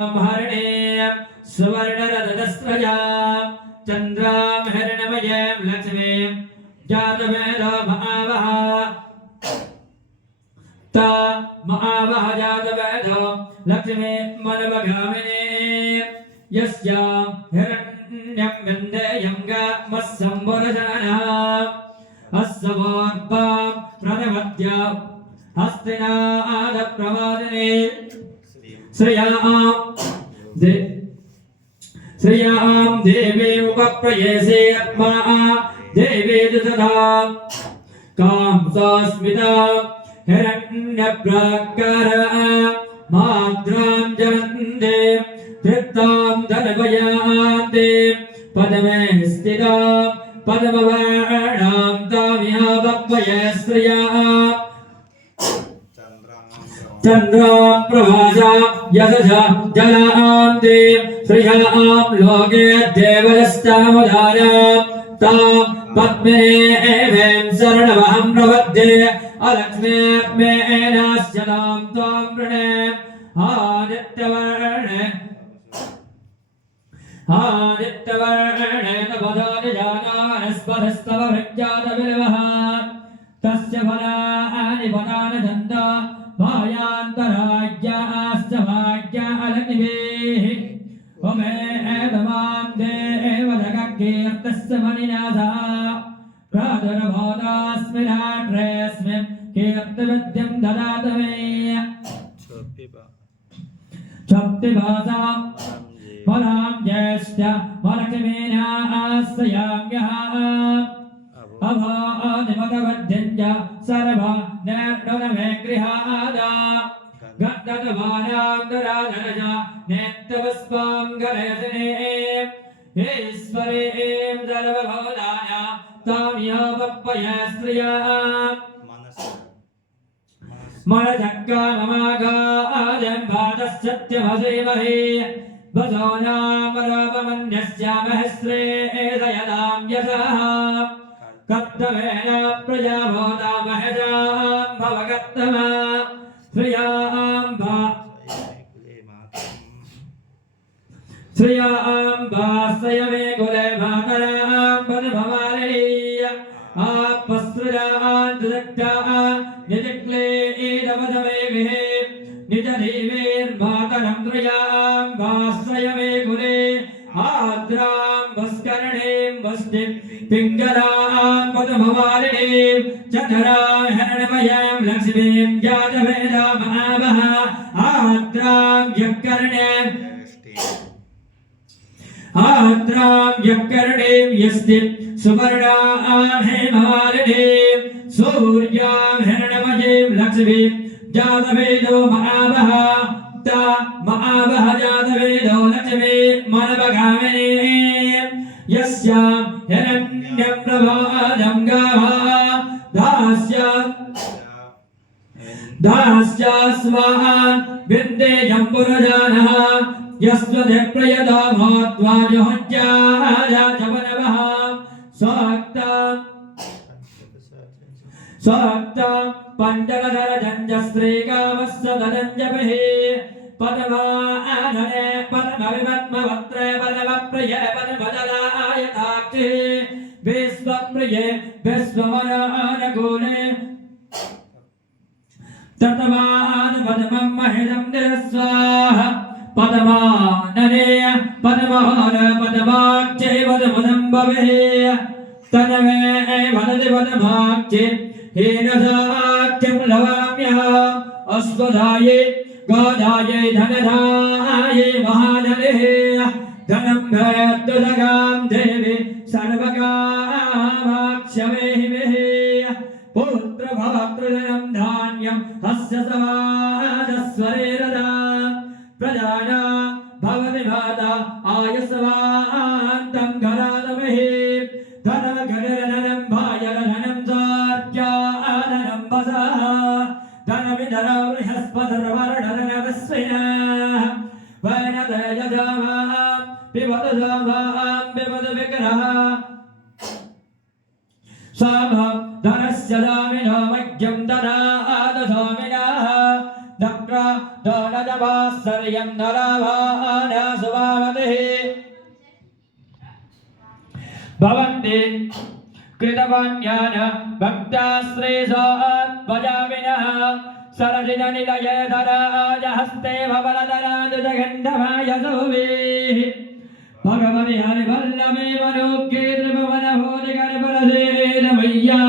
हरणे सुवर्णरथस्त्रजा चन्द्रां हिरण्मयीं लक्ष्मीं जातवेदो महावः ता महावः जातवेदो लक्ष्मी मनवगामिनी यस्यां हिरण्यं गन्धेयं गामस्संवरजनः अस्सवर्पां प्रणवद्या हस्तिनादप्रवादिनी श्रियां देवी उपप्रयेसे आत्मा देवी दुसधा कांसास्मिता हिरण्यप्राकारा माद्रां जलन्ते तृप्तां धनवयान्ते पद्मे स्थिता पद्मवर्णां तामिहावप्पये श्रिया चन्द्रां प्रभाजा यशसा जलान्ते श्रियां लोके देवदस्तामदानां तां पद्मेवें शरणमहं प्रपद्ये अलक्ष्मीर्मेणास्यतां त्वां वृणे आदित्यवर्णे तपदानि जानानस्पदस्तव भृज्यातविर्वः तस्य फलानि फलानि दन्ता भायान्तराज्याश्च भाग्या अलग्निभिः उमेदमां देवदगकीर्तस्य मणिनाथा प्रादुर्भूतास्मिन् रात्रेऽस्मिन् कीर्तिविद्यं ददातु मे क्षप्तिभासा फलां ज्येष्ठ फलक्ष्मीनास्तयाम्यः अभानिमतवद्यञ्च सर्वा निर्णुनमे गृहादा गन्धद्वारान्तराधनजा नेत्रपुष्पां गणयसिने ईश्वरीं सर्वभूताना तामिहावप्पये श्रिया मनजग्गाममागाजं भातश्चत्यमसेमहे वसो नाम रूपमन्यस्यामः श्रेयदां यशः कत्तमेन प्रजाभूता महजां भवकत्तमा श्रियां भासयमे कुले मातरां पद्ममालिनी आपस्रुजां दुदक्ताः निजक्ले एदवदमे गृहे निजधीमेर्मातरं श्रियां भासयमे कुले आद्रां भस्करणीं वस्तिं पिङ्गलां पद्ममालिनीं चन्द्रां हिरण्मयीं लक्ष्मीं जातवेदो महावः आद्रां यक्कर्णीं यस्तिं सुवर्णां हेममालिनीं सूर्यां हिरण्मयीं लक्ष्मीं जातवेदो महावः ता महावः जातवेदो लक्ष्मी मनवगामिनी यस्यां हिरण्यं प्रभाजं गावः दास्यास्मान् विन्देयं पुरजानः यस्त्वते प्रयदा भूत्वा जुहुज्यायाचपनवः स्वक्तां पञ्चकधरजञ्जस्त्रीकामस्य धनञ्जपिः पद्मानने पद्मविपद्मवक्त्रे पद्मप्रिये पद्मदलायताक्षे विश्वप्रिये विश्वमनानुकूले ततवान् पद्मं महितं निरस्वाहा पद्मानने पद्मोहर पद्माक्षे पद्मदं भवेः तन्मे वदति पद्माक्षे हीनसाख्यं लवाम्यहम् अश्वधाये गोधाये धनधाये महाधनेः धनं भयद्दुदगां देवी सर्वकामाक्षमेहि पुत्रभातृजनं धान्यं हस्य समाजस्वरेरदा प्रजाना भवति माता आयस्वान्तं घरादमहि धनमघनिरधनं भायरधनं सार्क्याधनं वसः धनमिधरो बृहस्पतिर्वर्णधनमस्विनः वैनतयजामां पिबत जामां पिबत विग्रहः सामं धनस्य दामिनो मह्यं ददाद स्वामिनः दक्रा दानजव वात्सल्यं नराभाना सुभावतिः भवन्ति कृतवान्यान भक्ताश्रेयसोऽत्पजाविनः सरसिजनिलयधराजहस्ते भवनदराजगन्धमायसोभिः भगवति हरिवल्लभे मनोज्ञे त्रिभुवनभूतिकरपरसेनमय्या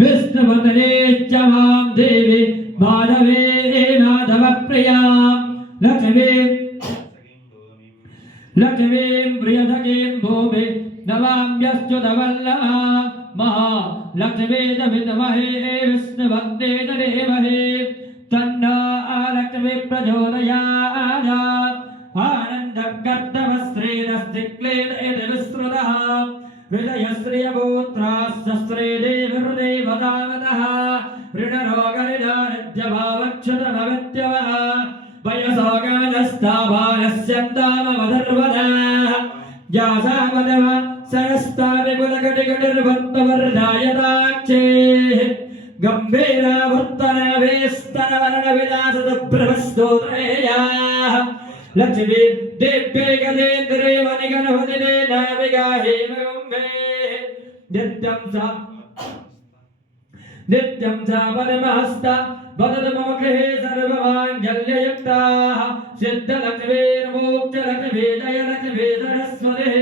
विष्णुपतने च मां देवी माधवे माधवप्रिया लक्ष्मीं प्रियसखीं भूमि नमाम्यच्युतवल्लभा महालक्ष्मी च विद्महे विष्णुभक्ते च धीमहि तन्नो लक्ष्मी प्रचोदयात् आनन्दकर्तवश्रीरश्चिक्लेन इति विस्तृतः हृदयश्रियपुत्रास्य श्रीदेविहृदेवतावतः ऋणरोगनिदानित्यभावच्छुतभवित्यवः वयसोगानस्ताभानस्यन्तामवधर्वदाः जासावदव सरस्ता विपुलकटिकटिर्भक्तवर्धायताक्षेः गम्भीरावर्तनवेस्तनवर्णविलासतप्रभस्तोत्रेयाः लक्ष्मी देव्यै गजेन्द्रे वनिगणपतिने नाविगाहे नित्यं सा परमहस्ता वदतु मम गृहे सर्वमाङ्गल्ययुक्ताः सिद्धलक्ष्मीर्मोक्षलक्ष्मी जयलक्ष्मी सरस्वती